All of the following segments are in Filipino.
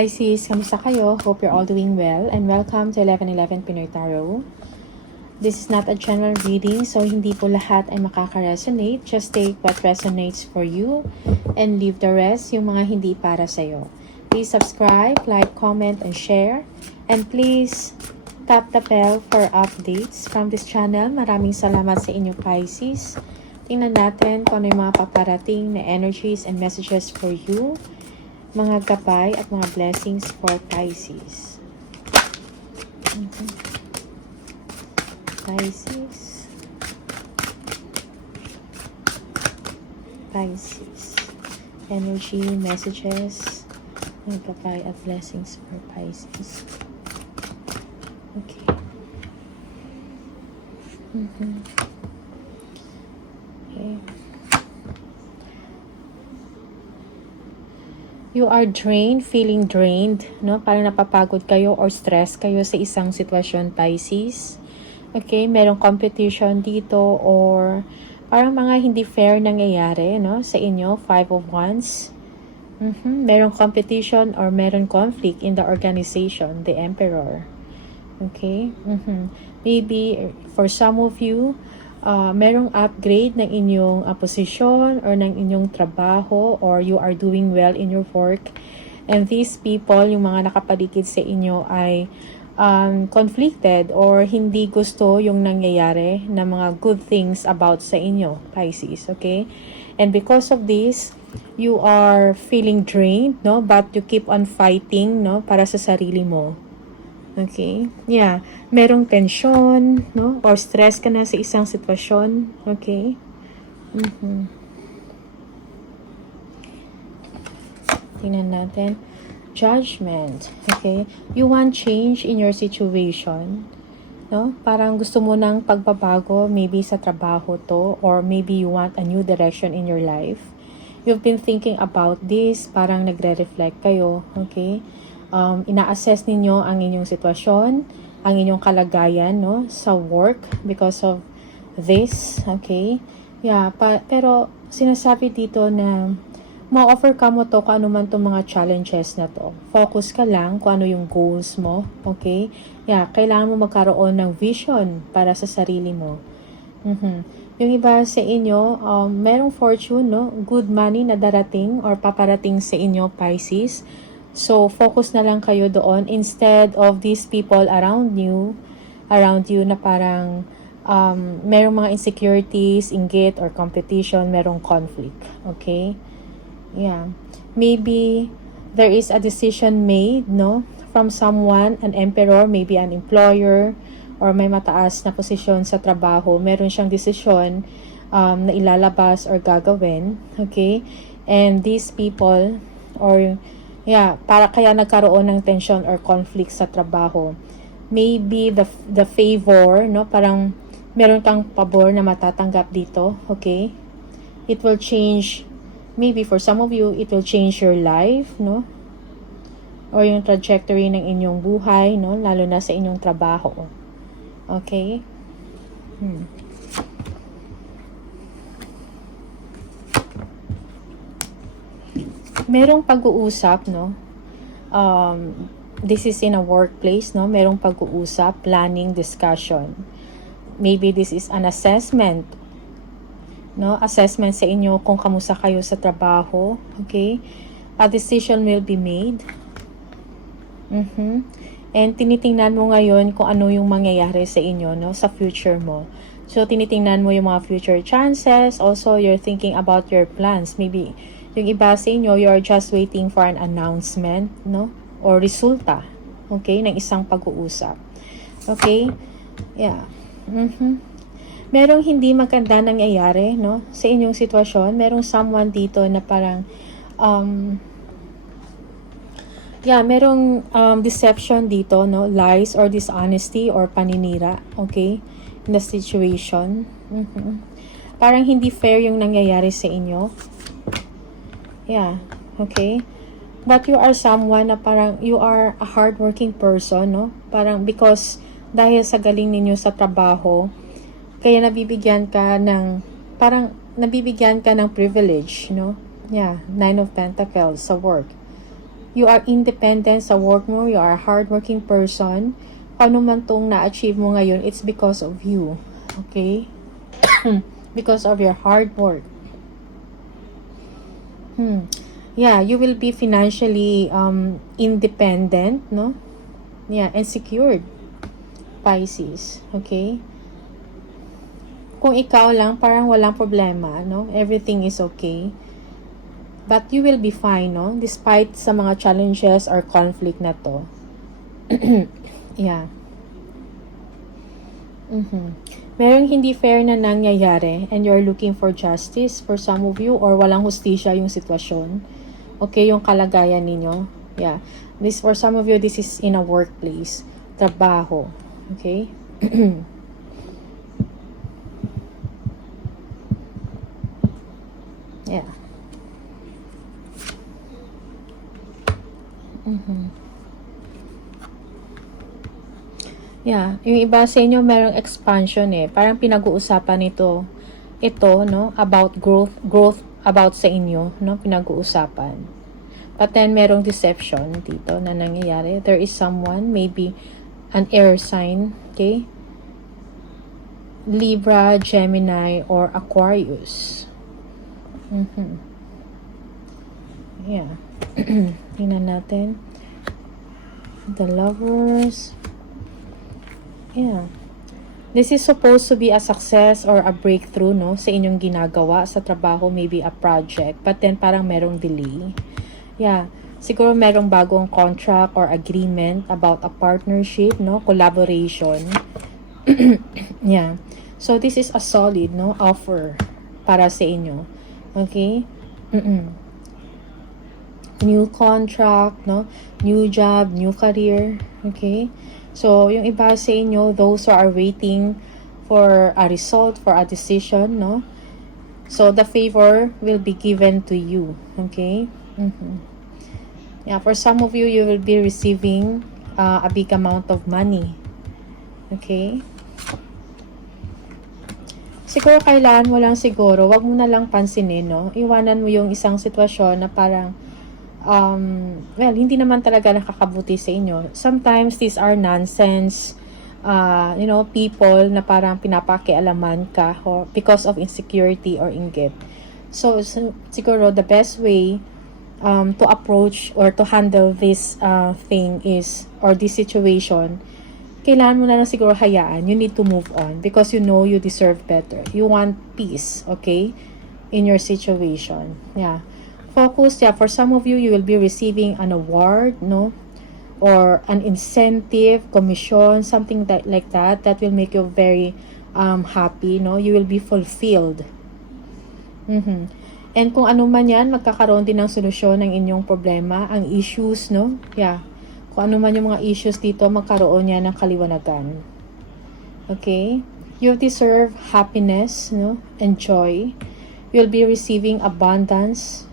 Pisces, kamusta kayo? Hope you're all doing well and welcome to 1111 Pinoy Tarot. This is not a general reading, so hindi po lahat ay makaka-resonate. Just take what resonates for you and leave the rest, yung mga hindi para sa'yo. Please subscribe, like, comment, and share. And please tap the bell for updates from this channel. Maraming salamat sa inyo, Pisces. Tingnan natin kung ano yung mga paparating na energies and messages for you. Mga gabay at mga blessings for Pisces. Pisces. Energy, messages, mga gabay at blessings for Pisces. Okay. Okay. You are drained, feeling drained, no? Parang napapagod kayo or stress kayo sa isang sitwasyon, Pisces. Okay, merong competition dito or parang mga hindi fair nangyayari, no? Sa inyo, 5 of Wands. Merong competition or merong conflict in the organization, the Emperor. Okay? Maybe for some of you, merong upgrade ng inyong posisyon or ng inyong trabaho or you are doing well in your work. And these people, yung mga nakapaligid sa inyo ay conflicted or hindi gusto yung nangyayari na mga good things about sa inyo, Pisces. Okay? And because of this, you are feeling drained, no? But you keep on fighting, no? Para sa sarili mo. Okay? Yeah. Merong tension, no? Or stress ka na sa isang sitwasyon. Okay? Tingnan natin. Judgment. Okay? You want change in your situation. No? Parang gusto mo ng pagbabago, maybe sa trabaho to, or maybe you want a new direction in your life. You've been thinking about this, parang nagre-reflect kayo. Okay? Ina-assess ninyo ang inyong sitwasyon, ang inyong kalagayan, no, sa work because of this, okay? Yeah, pero sinasabi dito na ma-overcome mo to kung ano man itong mga challenges na to. Focus ka lang kung ano yung goals mo, okay? Yeah, kailangan mo magkaroon ng vision para sa sarili mo. Yung iba sa inyo, merong fortune, no? Good money na darating or paparating sa inyo, Pisces. So, focus na lang kayo doon instead of these people around you na parang merong mga insecurities, inggit, or competition, merong conflict. Okay? Yeah. Maybe there is a decision made, no? From someone, an emperor, maybe an employer, or may mataas na posisyon sa trabaho. Meron siyang desisyon na ilalabas or gagawin. Okay? And these people, or para kaya nagkaroon ng tension or conflict sa trabaho. Maybe the favor, no? Parang meron kang pabor na matatanggap dito, okay? It will change, maybe for some of you, it will change your life, no? Or yung trajectory ng inyong buhay, no? Lalo na sa inyong trabaho. Okay? Merong pag-uusap, no? This is in a workplace, no? Merong pag-uusap, planning, discussion. Maybe this is an assessment, no? Assessment sa inyo kung kamusta kayo sa trabaho, okay? A decision will be made. And tinitingnan mo ngayon kung ano yung mangyayari sa inyo, no? Sa future mo. So, tinitingnan mo yung mga future chances. Also, you're thinking about your plans. Maybe yung iba sa inyo, you're just waiting for an announcement, no? Or resulta, okay? Ng isang pag-uusap. Okay? Yeah. Merong hindi maganda nangyayari, no? Sa inyong sitwasyon. Merong someone dito na parang, merong deception dito, no? Lies or dishonesty or paninira, okay? In the situation. Parang hindi fair yung nangyayari sa inyo. Yeah, okay. But you are someone na parang you are a hardworking person, no? Parang because dahil sa galing ninyo sa trabaho, kaya nabibigyan ka ng privilege, no? Yeah, 9 of Pentacles sa work. You are independent sa work mo. You are a hardworking person. Kung ano man tong na-achieve mo ngayon, it's because of you. Okay? Because of your hard work. Yeah, you will be financially independent, no? Yeah, and secured. Pisces. Okay? Kung ikaw lang, parang walang problema, no? Everything is okay. But you will be fine, no? Despite sa mga challenges or conflict na to. Yeah. Merong hindi fair na nangyayari and you're looking for justice for some of you, or walang hustisya yung sitwasyon. Okay, yung kalagayan ninyo. Yeah. This, for some of you, this is in a workplace. Trabaho. Okay? Yeah. Yeah, yung iba sa inyo merong expansion eh. Parang pinag-uusapan ito, no, about growth about sa inyo, no, pinag-uusapan. But then merong deception dito na nangyayari. There is someone, maybe an air sign, okay? Libra, Gemini, or Aquarius. Yeah. Tingnan natin. The Lovers. Yeah. This is supposed to be a success or a breakthrough, no? Sa inyong ginagawa, sa trabaho, maybe a project. But then, parang merong delay. Yeah. Siguro merong bagong contract or agreement about a partnership, no? Collaboration. Yeah. So, this is a solid, no? Offer para sa inyo. Okay? New contract, no? New job, new career. Okay? So, yung iba sa inyo, those who are waiting for a result, for a decision, no? So, the favor will be given to you. Okay? Yeah, for some of you, you will be receiving a big amount of money. Okay? Siguro kailangan mo lang siguro, wag mo na lang pansinin, no? Iwanan mo yung isang sitwasyon na parang well, hindi naman talaga nakakabuti sa inyo. Sometimes these are nonsense, you know, people na parang pinapakialaman ka or because of insecurity or inggit. So siguro the best way to approach or to handle this thing is, or this situation, kailangan mo na lang siguro hayaan. You need to move on because you know you deserve better. You want peace, okay, in your situation. Yeah. Focus, yeah, for some of you, you will be receiving an award, no? Or an incentive, commission, something like that will make you very happy, no? You will be fulfilled. And kung ano man yan, magkakaroon din ng solusyon ng inyong problema, ang issues, no? Yeah. Kung ano man yung mga issues dito, magkaroon yan ng kaliwanagan. Okay? You deserve happiness, no? And joy. You'll be receiving abundance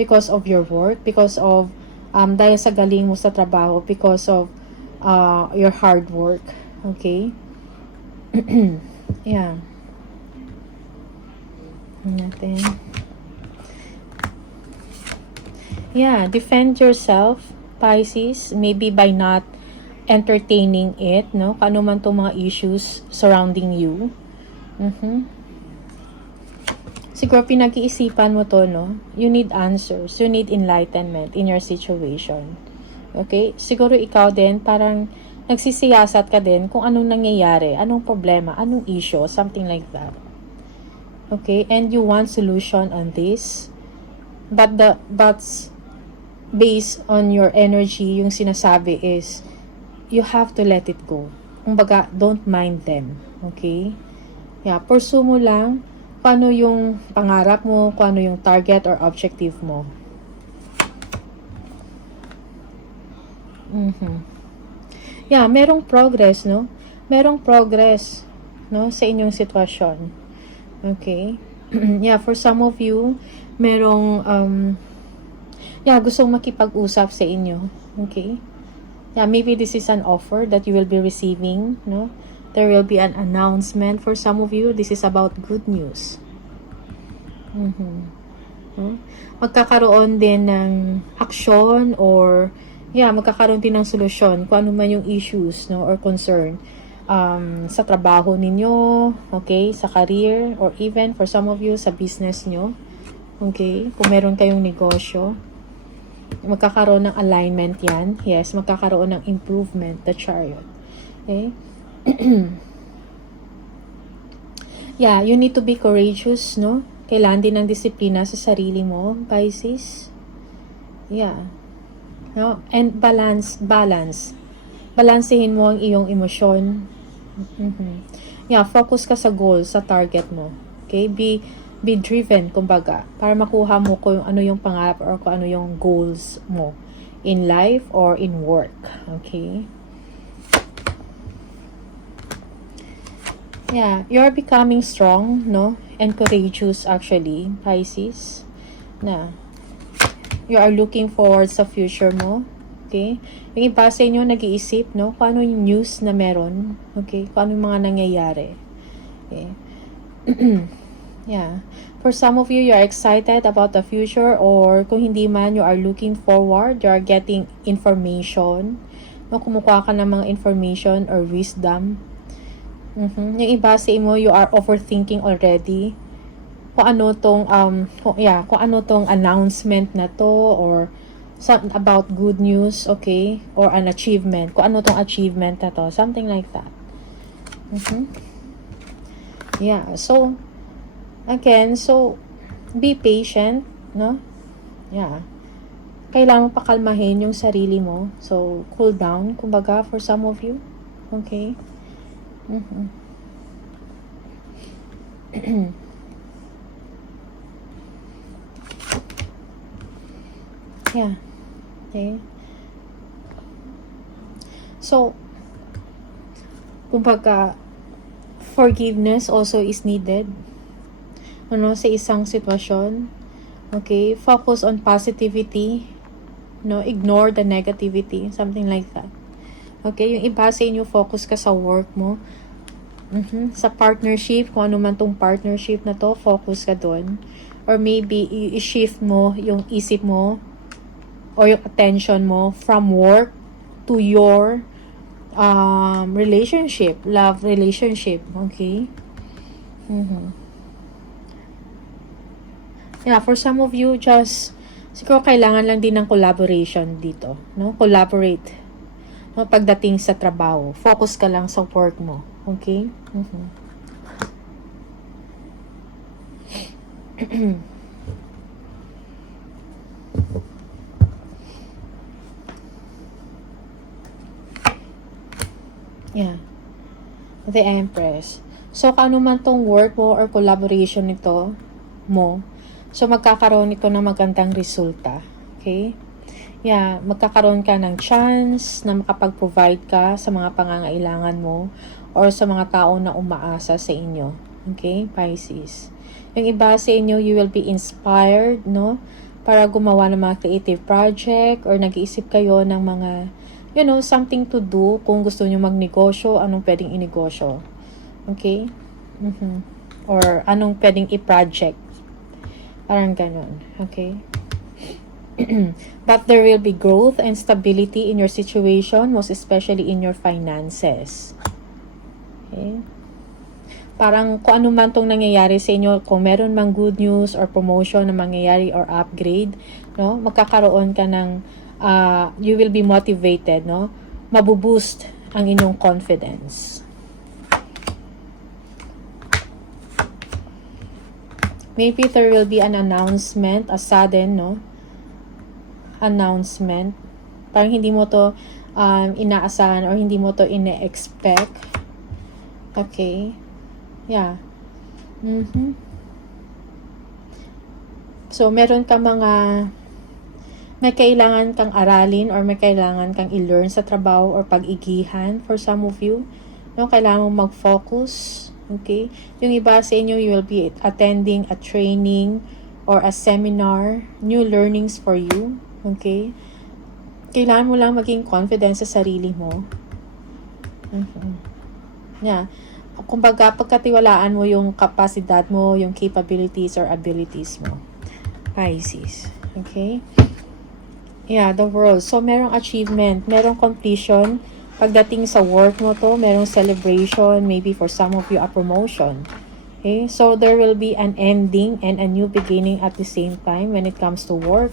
because of your work, because of dahil sa galing mo sa trabaho, because of your hard work. Okay? Yeah. Natin. Yeah, defend yourself, Pisces, maybe by not entertaining it, no? Kano man itong mga issues surrounding you. Siguro pinag-iisipan mo to, no? You need answers. You need enlightenment in your situation. Okay? Siguro ikaw din, parang nagsisiyasat ka din kung anong nangyayari, anong problema, anong issue, something like that. Okay? And you want solution on this. But based on your energy, yung sinasabi is, you have to let it go. Kumbaga, don't mind them. Okay? Yeah, pursue mo lang kung ano yung pangarap mo, kung ano yung target or objective mo. Yeah, merong progress, no? Merong progress, no, sa inyong sitwasyon. Okay? Yeah, for some of you, merong gustong makipag-usap sa inyo. Okay? Yeah, maybe this is an offer that you will be receiving, no? There will be an announcement for some of you. This is about good news. No? Magkakaroon din ng action or magkakaroon din ng solusyon kung ano man yung issues, no, or concern sa trabaho ninyo, okay, sa career, or even for some of you sa business nyo, okay, kung meron kayong negosyo, magkakaroon ng alignment yan. Yes, magkakaroon ng improvement, the Chariot. Okay? You need to be courageous, no? Kailangan din ng disiplina sa sarili mo, Pisces. No? And balance. Balansehin mo ang iyong emosyon. Focus ka sa goal, sa target mo. Okay? Be driven, kumbaga, para makuha mo kung ano yung pangarap or kung ano yung goals mo in life or in work. Okay? You're becoming strong, no? And courageous, actually, Pisces. You are looking forward sa future mo. Okay? Yung iba sa inyo nag-iisip, no? Kung ano yung news na meron. Okay? Kung ano yung mga nangyayari. Okay? For some of you, you are excited about the future, or kung hindi man, you are looking forward, you are getting information. No? Kumukuha ka ng mga information or wisdom. Yung iba sa inyo, you are overthinking already. Kung ano tong announcement na to, or something about good news, okay, or an achievement. Kung ano tong achievement na to, something like that. So again, be patient, no? Kailangan mo pakalmahin yung sarili mo. So cool down, kumbaga, for some of you. Okay? Okay. So, kumbaga, forgiveness also is needed. Sa isang sitwasyon. Okay? Focus on positivity. No? Ignore the negativity. Something like that. Okay? Yung iba sa inyo, focus ka sa work mo. Sa partnership, kung ano man tong partnership na to, focus ka doon. Or maybe, i-shift mo yung isip mo or yung attention mo from work to your relationship, love relationship. Okay? For some of you, siguro kailangan lang din ng collaboration dito. No? Collaborate. No? Pagdating sa trabaho, focus ka lang sa work mo. Okay? The Empress. So, kung ano man tong work mo or collaboration nito mo, so magkakaroon ito ng magandang resulta. Okay? Magkakaroon ka ng chance na makapag-provide ka sa mga pangangailangan mo or sa mga tao na umaasa sa inyo. Okay, Pisces. Yung iba sa inyo, you will be inspired, no? Para gumawa ng mga creative project or nag-iisip kayo ng mga, something to do kung gusto nyo magnegosyo, anong pwedeng inegosyo. Okay? Or anong pwedeng i-project. Parang ganun. Okay? But there will be growth and stability in your situation, most especially in your finances. Okay? Parang kung ano man tong nangyayari sa inyo, kung meron mang good news or promotion na mangyayari or upgrade, no? Magkakaroon ka ng you will be motivated, no? Mabuboost ang inyong confidence. Maybe there will be an announcement, a sudden, no? Announcement. Parang hindi mo to inaasahan or hindi mo to ine-expect. Okay. So, meron ka may kailangan kang aralin or may kailangan kang i-learn sa trabaho or pag-igihan for some of you. No, kailangan mo mag-focus. Okay? Yung iba sa inyo, you will be attending a training or a seminar, new learnings for you. Okay? Kailangan mo lang maging confident sa sarili mo. Kumbaga, pagkatiwalaan mo yung kapasidad mo, yung capabilities or abilities mo. Pisces. Okay? Yeah, the world. So, merong achievement, merong completion. Pagdating sa work mo to, merong celebration, maybe for some of you, a promotion. Okay? So, there will be an ending and a new beginning at the same time when it comes to work.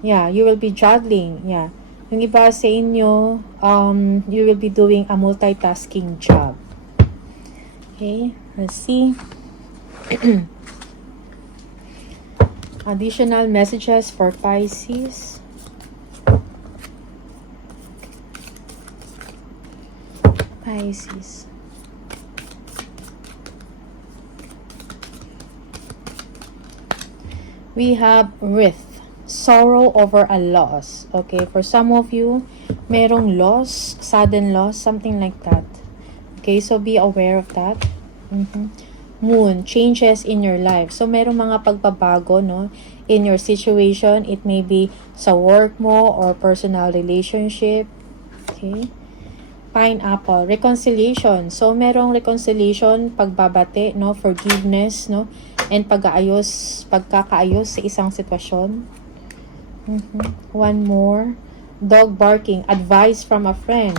Yeah, you will be juggling. Yeah. Yung iba sa inyo, you will be doing a multitasking job. Okay? Let's see. Additional messages for Pisces. Pisces. We have wrath, sorrow over a loss. Okay, for some of you, merong loss, sudden loss, something like that. Okay, so be aware of that. Moon, changes in your life. So, merong mga pagbabago, no? In your situation, it may be sa work mo or personal relationship. Okay. Pineapple, reconciliation. So, merong reconciliation, pagbabate, no? Forgiveness, no? And pagkakaayos sa isang sitwasyon. One more. Dog barking, advice from a friend.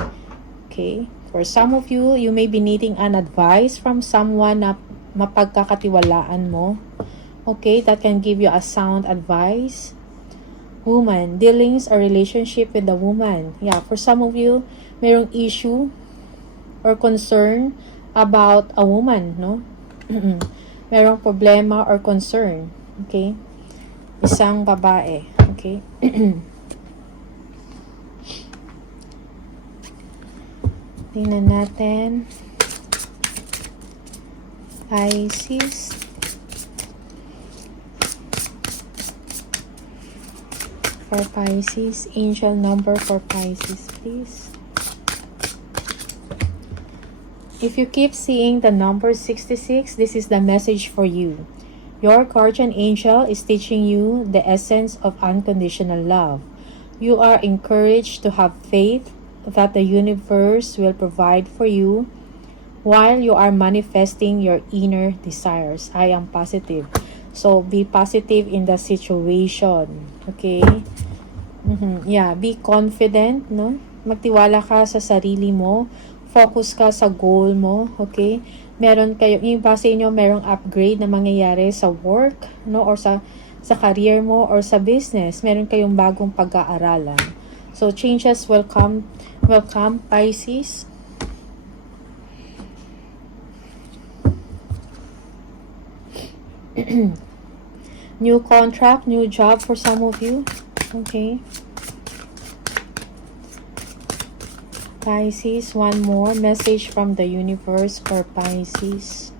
Okay. For some of you, you may be needing an advice from someone na mapagkakatiwalaan mo. Okay, that can give you a sound advice. Woman, dealings or relationship with the woman. Yeah, for some of you, mayroong issue or concern about a woman, no? Mayroong problema or concern. Okay? Isang babae. Okay? Tingnan natin. Pisces. For Pisces, angel number for Pisces, please. If you keep seeing the number 66, this is the message for you. Your guardian angel is teaching you the essence of unconditional love. You are encouraged to have faith that the universe will provide for you while you are manifesting your inner desires. I am positive. So, be positive in the situation. Okay? Yeah, be confident, no? Magtiwala ka sa sarili mo. Focus ka sa goal mo. Okay? Meron kayo, yung iba sa inyo, merong upgrade na mangyayari sa work, no? Or sa career mo or sa business. Meron kayong bagong pag-aaralan. So, changes will come, Pisces. New contract, new job for some of you. Okay. Pisces, one more message from the universe for Pisces.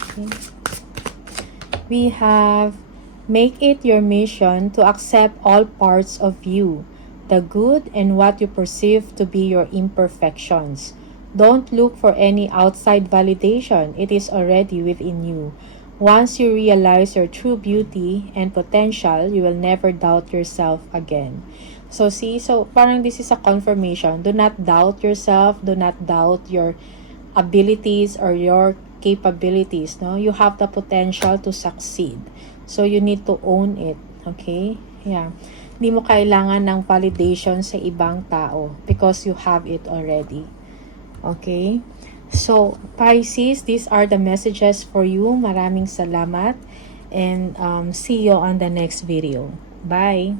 Okay. We have, make it your mission to accept all parts of you, the good and what you perceive to be your imperfections. Don't look for any outside validation. It is already within you. Once you realize your true beauty and potential, you will never doubt yourself again. So see, so parang this is a confirmation. Do not doubt yourself. Do not doubt your abilities or your capabilities. No, you have the potential to succeed. So you need to own it. Okay? Yeah. Hindi mo kailangan ng validation sa ibang tao because you have it already. Okay? So, Pisces, these are the messages for you. Maraming salamat and see you on the next video. Bye!